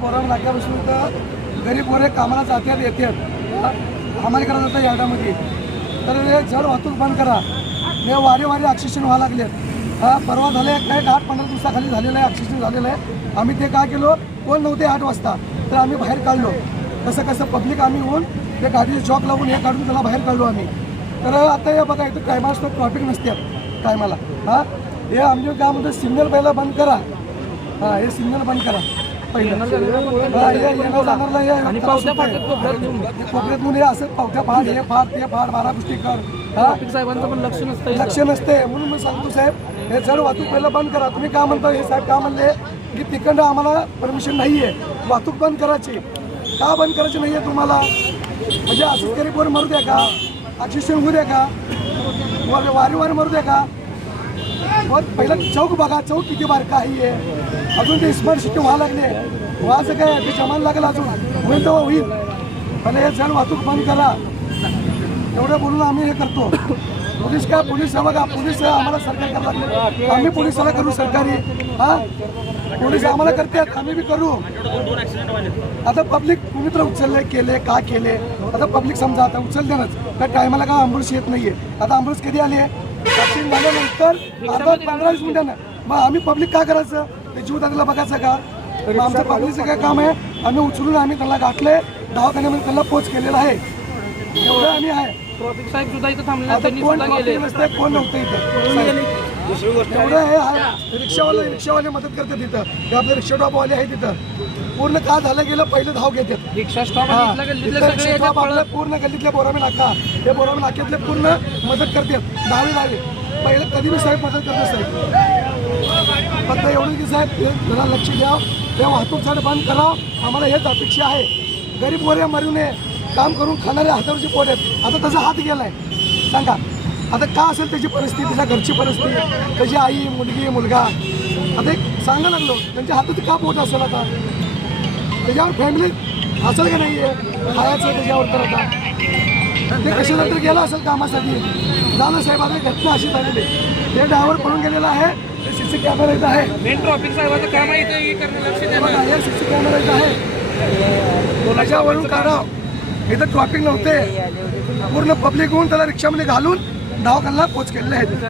पोरावर लागल्यापासून तर गरीब गोरे कामाला जातात येतात हमारी करत जातात यार्डामध्ये. तर हे जड वाहतूक बंद करा. हे वारे वारे ऑक्सिजन व्हायला लागलेत. हा परवा झाले काही आठ पंधरा दिवसाखाली झालेलं आहे ऑक्सिजन झालेलं आहे. आम्ही ते काय केलो कोण नव्हते आठ वाजता तर आम्ही बाहेर काढलो. कसं कसं पब्लिक आम्ही होऊन ते गाडीचे जॉब लावून हे काढून त्याला बाहेर काढलो आम्ही. तर आता हे बघा इथं टायमा असतो ट्रॉफिक नसते टायमाला हां हे आमच्या गावामध्ये सिग्नल पहिला बंद करा. हां हे सिग्नल बंद करा. आणि कोपऱ्यात हे असं पावत्या फाड हे फाड ते फाड बारा गोष्टी कर. हा? ट्रॉफिक साहेबांचं पण लक्ष नसतं. लक्ष नसते. म्हणून मी सांगतो साहेब हे जड वाहतूक पहिलं बंद करा. तुम्ही काय म्हणता? हे साहेब का म्हणले? की तिकडं आम्हाला परमिशन नाही आहे वाहतूक बंद करायची. का बंद करायची नाही आहे तुम्हाला? म्हणजे असंच गरीब वर मरू द्या का? ऑक्सिजन होऊ द्या का? वर- वारी वारी मरू द्या का? मग पहिलं चौक बघा चौक किती बारका आहे अजून ते स्मार्ट सिटी व्हायला लागले व्हायचं काय ते जमान लागेल अजून। होईल तेव्हा होईल पण हे जड वाहतूक बंद करा। एवढं बोलून आम्ही हे करतो। पोलीस काय पोलीस बघा पोलीस आम्हाला सरकार करायला लागले। आम्ही पोलिसाला करू सरकारी। हा? पोलीस आम्हाला करतात आम्ही बी करू। आता पब्लिक कुणी तर उचलले केले का केले? आता पब्लिक समजा आता उचलतेनच. त्या टायमाला काय अँब्युलन्स येत नाहीये. आता अँब्युलन्स कधी आली आहे? वॅक्सिन झाल्यानंतर अर्धा पंधरा वीस मिनिटानं. मग आम्ही पब्लिक काय करायचं? ते जीवदानीला बघायचं का? मग आमचं पब्लिकचं काय काम आहे? आम्ही उचलून आम्ही त्याला गाठले दवाखान्यामध्ये त्याला पोच केलेला आहे. एवढं आम्ही आहे. ट्रॉफिक साहेब सुद्धा इथं थांबले आता त्यांनी कोण नव्हतं इथं. एवढं हे आहे रिक्षावाले रिक्षावाले मदत करतात तिथं. ते आपले रिक्षा टॉपवाले आहे तिथं. पूर्ण का झालं गेलं पहिलं धाव घेतात. रिक्षा स्टॉप हा. रिक्षा याच्यात stop आपलं पळत. पूर्ण गल्लीतल्या बोरामे नाका. हे बोरामे नाक्यातले पूर्ण मदत करतात. दहावी दहावी पहिलं कधी बी साहेब मदत करतो साहेब. फक्त एवढं की साहेब हे जरा लक्ष द्या. ते वाहतूक झाड बंद करा. आम्हाला हेच अपेक्षा आहे. गरीब गोऱ्या मरू नये. काम करून खाणारे हातावरचे पोट आहेत. आता त्याचा हात गेलाय. सांगा. आता का असेल त्याची परिस्थिती त्याच्या घरची परिस्थिती त्याची आई मुलगी मुलगा? आता एक सांगा लागलो त्यांच्या हातात का पोट असेल आता? त्याच्यावर फॅमिली असेल का नाही आहे खायचं त्याच्यावर तर आता. ते कशाला तर गेला असेल कामासाठी? झालं साहेब आता घटना अशी झालेली. ते ड्रायव्हर पळून गेलेला आहे ते सी सी कॅमेरा इथं आहे. मेन ट्रॉफिक साहेबाचं काम आहे हे सी सी कॅमेरा इथं आहे. त्याच्यावरून काढा. इथं ट्रॉफिक नव्हते. पूर्ण पब्लिक होऊन त्याला रिक्षामध्ये घालून दवाखान्याला पोच केलेले आहेत